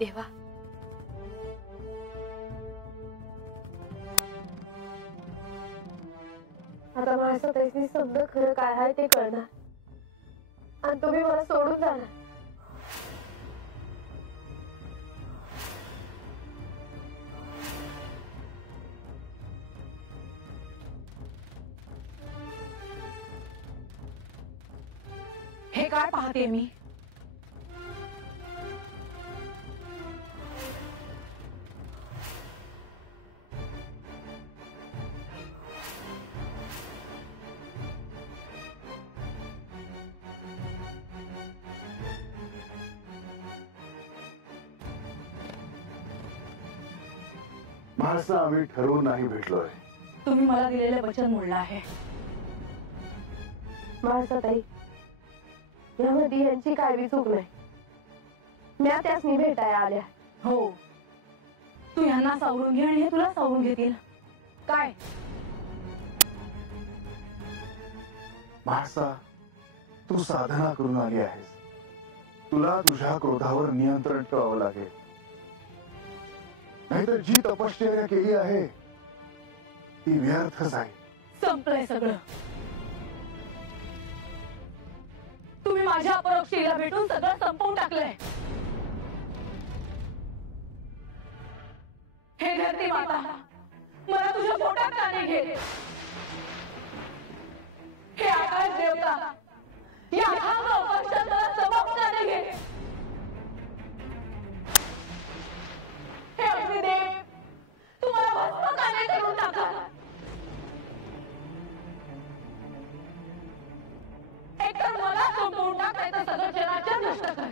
देवा, आता माझं त्याची समजा खरं काय आहे ते कळणार आणि तुम्ही मला सोडून जाणार. हे काय पाहते मी? महाराज आम्ही ठरवून नाही भेटलोय. तुम्ही मला दिलेलं वचन मोडलं आहे. महाराज यामध्ये यांची काय बी चूक नाही. मी त्याच मी भेटायला आल्या. हो, तू यांना सावरून घे आणि हे तुला सावरून घेतील. काय महाराज, तू साधना करून आली आहेस. तुला तुझ्या क्रोधावर नियंत्रण ठेवावं लागेल. नाहीतर जी तपश्चर्या केली आहे ती व्यर्थच आहे. संपलंय सगळं. तुम्ही माझ्या अपरोक्षीला भेटून सगळं संपवून टाकलंय. हे धरती माता, मला तुझ्या पोटात का नाही घे? हे आकाश देवता, या अथांग अवकाशात मला समाप्त का नाही घे? हे अग्निदेव, तुम्हाला भस्म का नाही करून टाका? एकतर मला संपवून टाकायचं, सगळं चराचर नष्ट कर.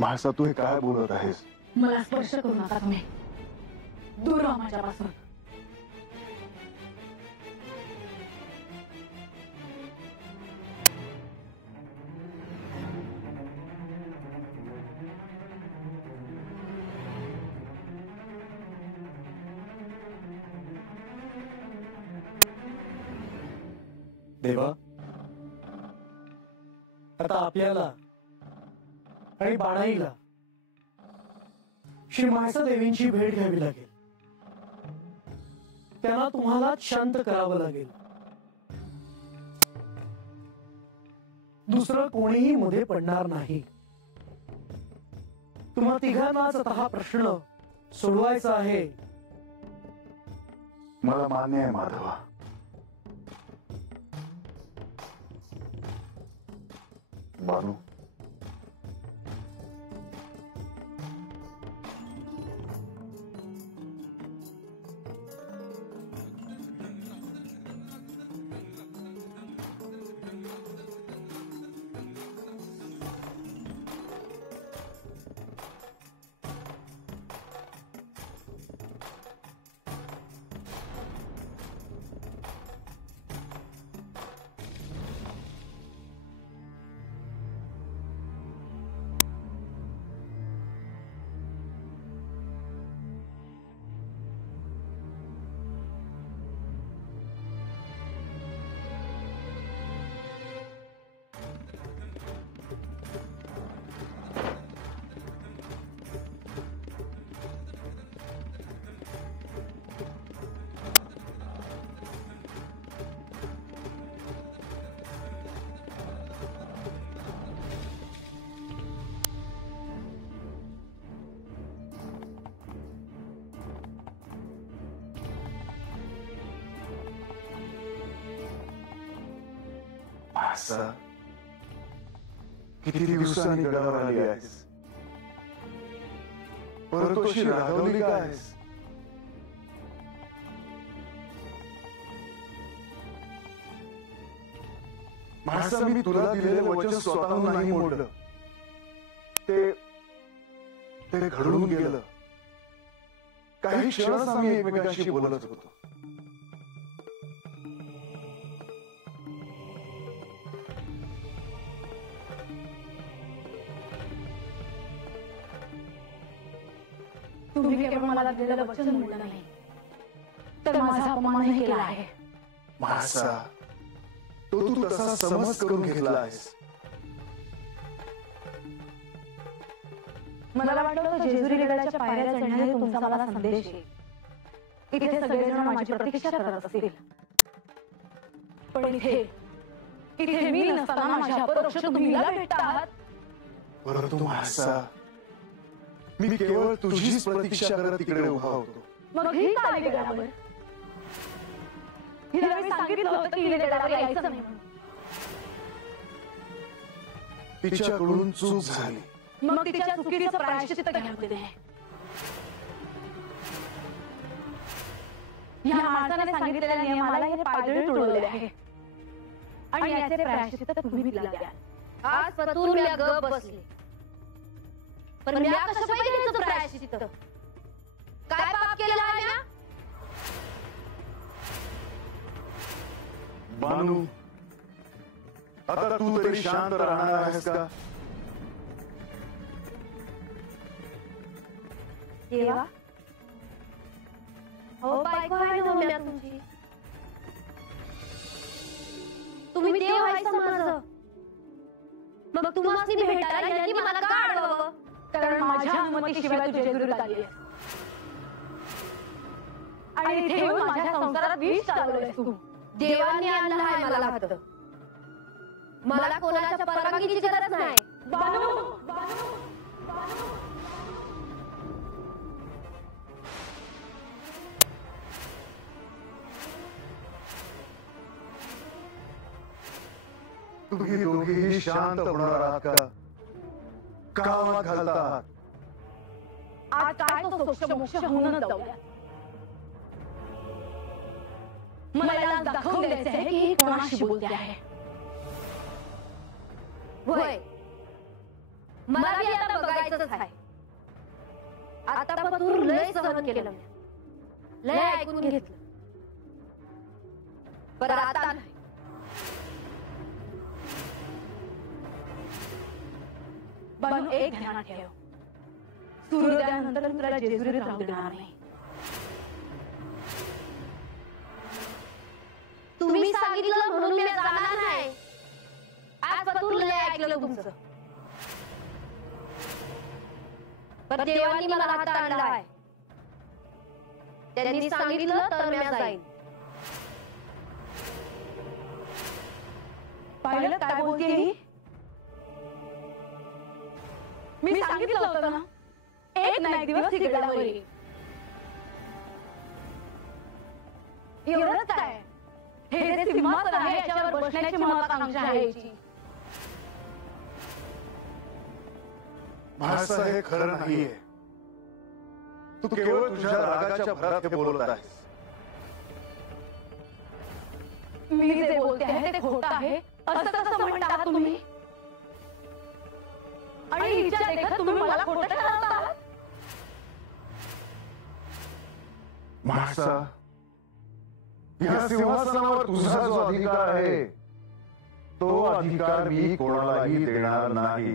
महाराज, तू हे काय बोलत आहेस? मला स्पर्श करू नका तुम्ही. दूर व्हा माझ्यापासून. देवा, आता आपल्याला आणि बाणाईला श्री माळसा देवींची भेट घ्यावी लागेल. त्यांना तुम्हाला शांत करावं लागेल. दुसरं कोणीही मध्ये पडणार नाही. तुम्हा तिघांनाच आता हा प्रश्न सोडवायचा आहे. मला मान्य आहे माधवा. बानू, असं किती दिवसांनी गडावर आली आहेस, परंतु अशी रागवली का आहेस? महाराज, मी तुला दिलेले वचन स्वतःहून नाही मोडलं. ते घडून गेलं. काही क्षणच आम्ही एकमेकांशी बोलत होतो. तुम्ही केवळ मला दिलेलं वचन मोडलं नाही, तर माझा अपमानही केला आहे. महासा, तो तू तसा समज करून घेतला आहेस. मला वाटलं होतं जेजुरी गडाच्या पायऱ्या चढण्याने तुमचा मला संदेश येईल. इथे सगळेजण माझी प्रतीक्षा करत असतील. पण इथे मी नसताना माझ्या अपरोक्ष तुम्ही मला भेटता आहात. परंतु महासा, मी केवळ तुझीच प्रतीक्षा करत तिकडे उभा होतो. मग ही का आली गडावर? हिला मी सांगितलं होतं की हिने गडावर यायचं नाही म्हणून. तिच्याकडून चूक झाली. मग तिच्या चुकीचं प्रायश्चित्त घ्यावं तिने. या माणसाने सांगितलेल्या नियमाला हे पायदळी तुडवले आहे आणि याचे प्रायश्चित्त तुम्ही तिला द्या. आज पतूर म्या गप बसले, पण म्या कसं पाहिजे ह्याचं प्रायश्चित्त? काय पाप केलेलं आहे म्या? बानू, आता तू तरी शांत राहणार आहेस का? देवा, हो बायको आहे ना म्या तुमची. तुम्ही देव आहे माझं. मग तुम्हाला भेटायला यांनी मला का अडवावं? कारण माझ्या अनुमतीशिवाय तू जेजुरीत आली आहेस आणि इथे येऊन माझ्या संसारात विष चालवलंयस तू. देवाने आणलं आहे मला हात. मला कोणाच्या परवानगीची गरज नाही. बानू, तुम्ही दोघेही शांत होणार आहात का? का वाद घालता आहात? आज काय तो सोक्ष मोक्ष होऊनच जाऊया. मला याला दाखवून द्यायचं आहे की ही कोणाशी बोलते आहे. होय, मला बी आता बघायचंच आहे. आता पतूर लय सहन केलं, लय ऐकून घेतलं, बरं आता नाही. बानू, एक ध्यानात ठेव, सूर्योदयानंतर तुला जेजुरीत राहू देणार नाही. तुम्ही सांगितलं म्हणून मी जाणार नाही. आज पतूर लय ऐकलं तुमचं, पण देवानी मला हात आणला आहे. त्यांनी सांगितलं तर मी जाईन. पाहिलं काय बोलतेय ही? मी सांगितलं होतं ना, एक ना एक दिवस ती गडावर येईल. एवढंच काय, हे जे सिंहासन आहे याच्यावर बसण्याची महत्वाकांक्षा आहे याची. महासा, हे खरं नाहीये. तू केवळ तुझ्या रागाच्या भरात हे बोलत आहेस. मी जे बोलते आहे ते खोटं आहे असं कसं म्हणता तुम्ही? आणि हिच्या देखत तुम्ही मला खोटं ठरवत आहात. महासा, या सिंहासनावर तुझा जो अधिकार आहे तो अधिकार मी कोणालाही देणार नाही.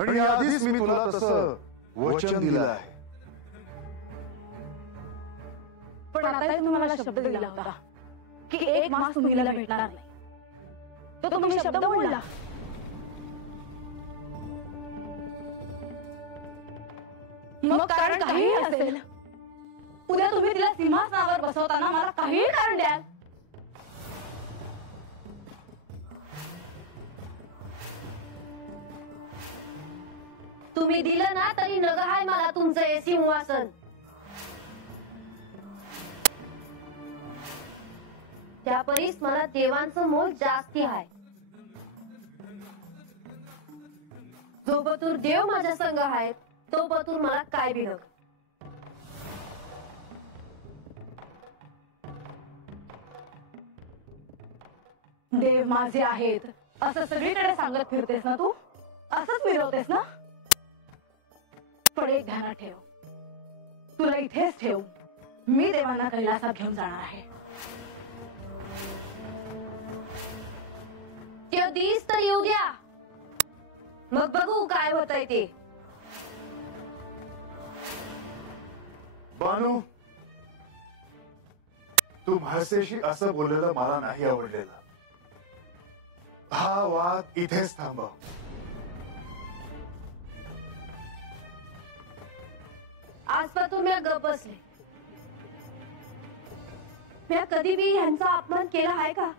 आणि आधीच मी तुला तसं वचन दिलं आहे. पण आता तुम्ही मला शब्द दिला होता की एक मास तुम्ही हिला भेटणार नाही. तो तुम्ही शब्द बोलला. मग कारण काही असेल, उद्या तुम्ही तिला सिंहासनावर बसवताना मला काही कारण द्याल. तुम्ही दिलं ना तरी नग आहे मला तुमचं हे सिंहासन. त्या परीस मला देवांचं मोल जास्ती आहे. जो पतूर देव माझ्या संग आहे तो पतूर मला काय बी नग. देव माझे आहेत असं सगळीकडे सांगत फिरतेस ना तू, असंच मिरवतेस ना. पण एक ध्यानात ठेव, तुला इथेच ठेव, मी देवांना कैलासात घेऊन जाणार आहे. ते दिस तर येऊ द्या, मग बघू काय होतंय ते. बानू, तू म्हासेशी असं बोललेलं मला नाही आवडलेलं. हा वाद इथेच थांबव. आजपासून मी गप बसले. मी कधी बी ह्यांचा अपमान केला आहे का?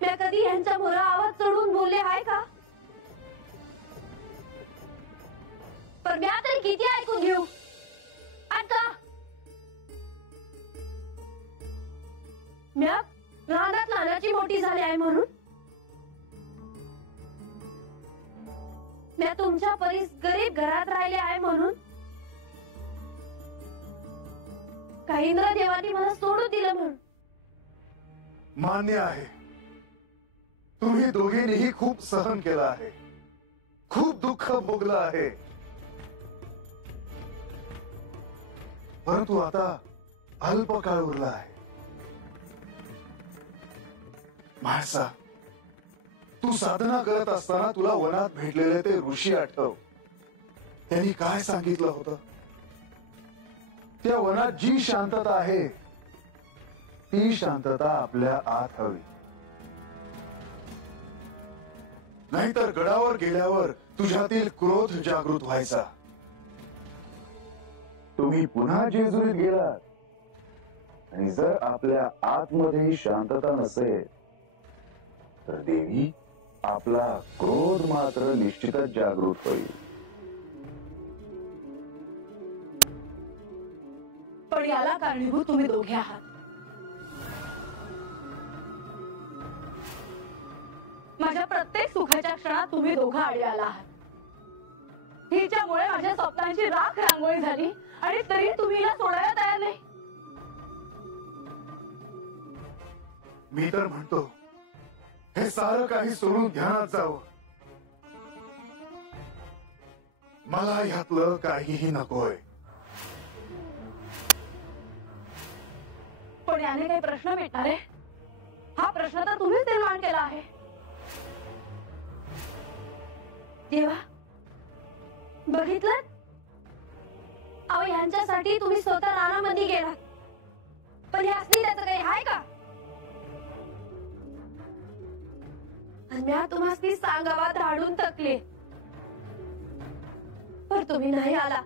मी कधी ह्यांच्या मोरा आवाज चढून बोलले आहे का? पण मी तरी किती ऐकून घेऊ आता? मी रानात लहानाची मोठी झाली आहे म्हणून मी तुमच्या परीस गरीब घरात राहिले आहे म्हणून काही इंद्रदेवानी मला सोडून दिलं म्हणून मान्य आहे. तुम्ही दोघींनीही खूप सहन केलं आहे, खूप दुःख भोगलं आहे. परंतु आता अल्प काळ उरला आहे. म्हाळसा, तू साधना करत असताना तुला वनात भेटलेले ते ऋषी आठव. त्यांनी काय सांगितलं होतं? त्या वनात जी शांतता आहे ती शांतता आपल्या आत हवी. नाहीतर गडावर गेल्यावर तुझ्यातील क्रोध जागृत व्हायचा. तुम्ही पुन्हा जेजुरीत गेलात आणि जर आपल्या आतमध्ये शांतता नसेल तर देवी आपला क्रोध मात्र निश्चितच जागृत होईल. पण याला कारणीभूत तुम्ही दोघे आहात. माझ्या प्रत्येक सुखाच्या क्षणात तुम्ही दोघं आडी आला आहात. हिच्यामुळे माझ्या स्वप्नांची राख रांगोळी झाली आणि तरी तुम्ही हिला सोडायला तयार नाही. मी तर म्हणतो हे सारं काही सोडून ध्यानात जावं. मला ह्यातलं काहीही नकोय. पण याने काही प्रश्न मिटणार आहे? हा प्रश्न तर तुम्हीच निर्माण केला आहे. देवा, बघितलं? अहो, ह्यांच्यासाठी तुम्ही स्वतः रानामध्ये गेलात, पण हे असली त्याचं काही आहे का? आणि तुम्हाला सांगावात राडून थकले, पण तुम्ही नाही आला.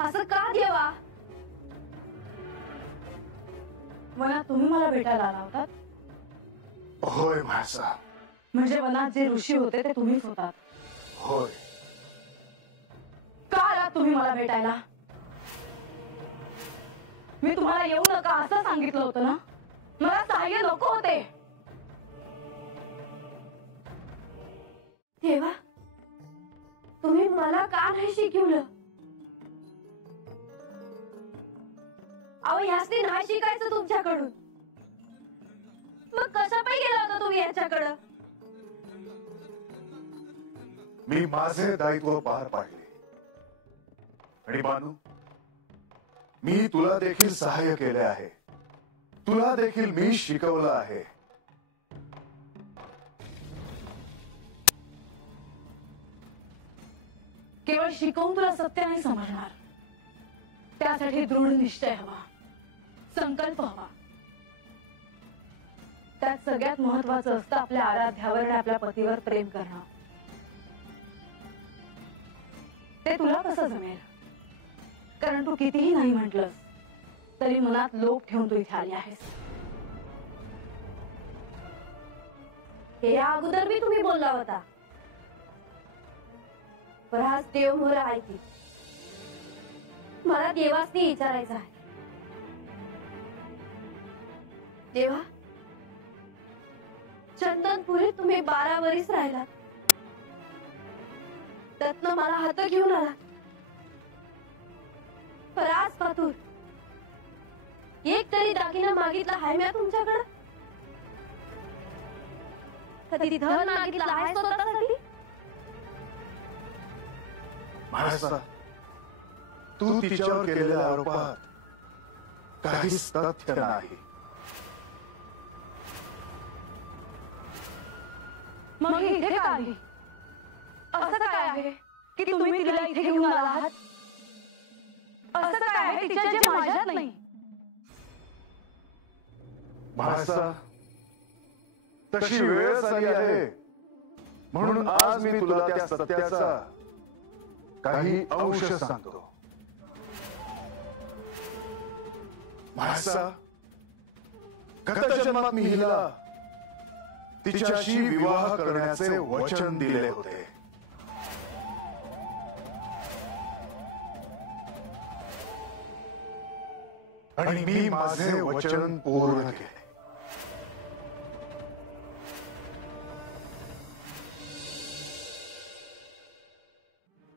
असं का देवा? वनात तुम्ही मला भेटायला आला होतात? होय म्हाळसा. म्हणजे वनात जे ऋषी होते ते तुम्हीच होतात? होय. का आलात तुम्ही मला भेटायला? मी तुम्हाला येऊ नका असं सांगितलं होतं ना? मला सहाय्य नको होते. देवा, तुम्ही मला का नाही शिकवलं? अहो, ह्यासनी नाही शिकायचं तुमच्याकडून, मग कशा पायी गेला होता तुम्ही याच्याकडं? मी माझे दायित्व पार पाडले. आणि बानू, मी तुला देखील सहाय्य केले आहे. तुला देखील मी शिकवलं आहे. केवळ शिकवून तुला सत्य नाही समजणार. त्यासाठी दृढ निश्चय हवा, संकल्प हवा. त्यात सगळ्यात महत्वाचं असतं आपल्या आराध्यावर आणि आपल्या पतीवर प्रेम करणं. ते तुला कसं जमेल? कारण तू कितीही नाही म्हटलंस तरी मनात लोभ ठेवून तू इथे आली आहेस. हे या अगोदर मी तुम्ही बोलला होता, पण आज देव मोहरा आहे ती. मला देवासनी विचारायचं आहे. देवा, चंदनपुरी तुम्ही 12 वर्ष राहिलात, त्यातनं मला हात घेऊन आला. पण आज पातूर एक तरी दागिना मागितला आहे मी तुमच्याकडं? कधी धन मागितलं आहे स्वतःसाठी? म्हाळसा, तू तिच्यावर केलेल्या आरोपात काहीच तथ्य नाही. मग इथे का आली? असं काय आहे की तुम्ही तिला इथे घेऊन आला आहात? असं काय आहे तिच्या जे माझ्यात नाही? भाषा तशी वेळ आली आहे म्हणून आज मी तुला त्या सत्याचा काही अंश सांगतो. भाषा गत जन्मात मी हिला तिच्याशी विवाह करण्याचे वचन दिले होते. आणि मी माझे वचन पूर्ण केले.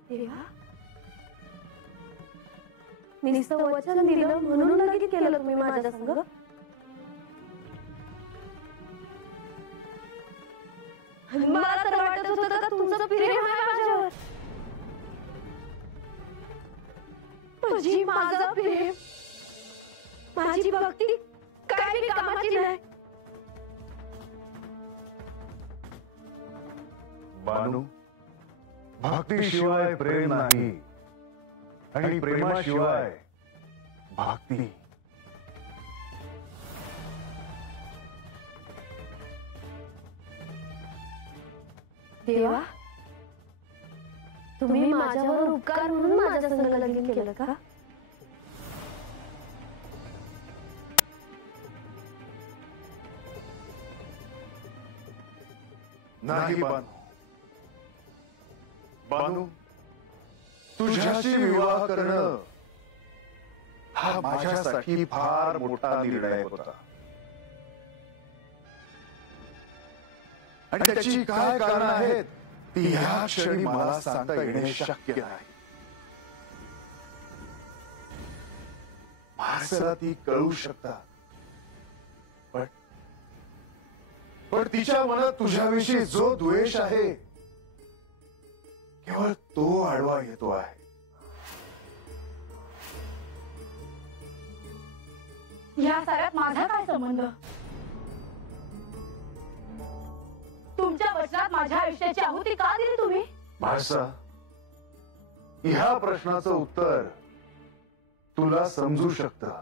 देवा, मी नुसतं वचन दिलं म्हणून लगेच केलं तुम्ही माझ्या संग? मला तर वाटत होतं का तुमचं प्रेम आहे माझ्यावर. माझं प्रेम, माझी भक्ती काय मी कामाची नाही. बानू, भक्तीशिवाय प्रेम नाही आणि प्रेमाशिवाय भक्ती. देवा, तुम्ही माझ्यावर उपकार म्हणून माझ्या संग लगीन केलं का? नाही बानू. बानू, तुझ्याशी विवाह करणं हा माझ्यासाठी फार मोठा निर्णय होता. आणि त्याची काय कारण आहेत ती ह्या क्षणी मला सांगता येणे शक्य नाही. माणसाला ती कळू शकतात, पण तिच्या मनात तुझ्याविषयी जो द्वेष आहे केवळ तो आडवा येतो आहे. या साऱ्यात माझा काय संबंध? तुमच्या वचनात माझ्या आयुष्याची आहुती का दिली तुम्ही? भाषा, ह्या प्रश्नाचं उत्तर तुला समजू शकतं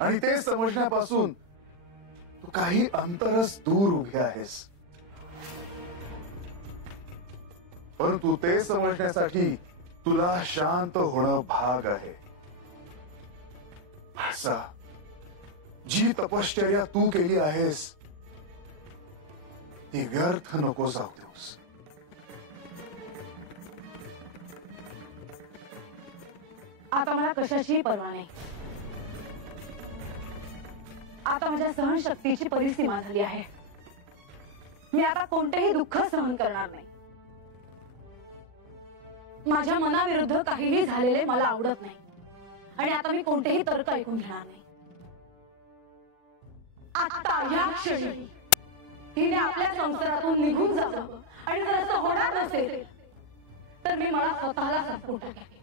आणि ते समजण्यापासून तू काही अंतरच दूर उभी आहेस. परंतु ते समजण्यासाठी तुला शांत होणं भाग आहे. भाषा, जी तपश्चर्या तू केली आहेस ती व्यर्थ नको जाऊ देऊस. आता मला कशाची पर्वा नाही. आता माझ्या सहनशक्तीची परिसीमा झाली आहे. मी आता कोणतेही दुःख सहन करणार नाही. माझ्या मनाविरुद्ध काहीही झालेले मला आवडत नाही आणि आता मी कोणतेही तर्क ऐकून घेणार नाही. आता या क्षणी हिने आपल्या संसारातून निघून जावं आणि जर असं होणार नसेल तर मी मला स्वतःला संपवून टाकेन.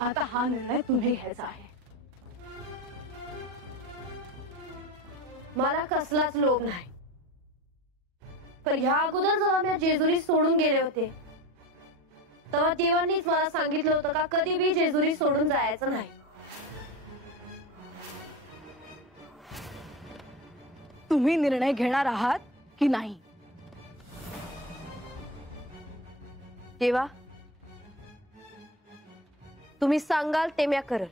आता हा निर्णय तुम्ही घ्यायचा आहे. मला कसलाच लोभ नाही, पण ह्या अगोदर जेव्हा मी जेजुरी सोडून गेले होते तेव्हा देवानीच मला सांगितलं होतं का कधी बी जेजुरी सोडून जायचं नाही. तुम्ही निर्णय घेणार आहात की नाही? देवा, तुम्ही सांगाल ते मी करेल.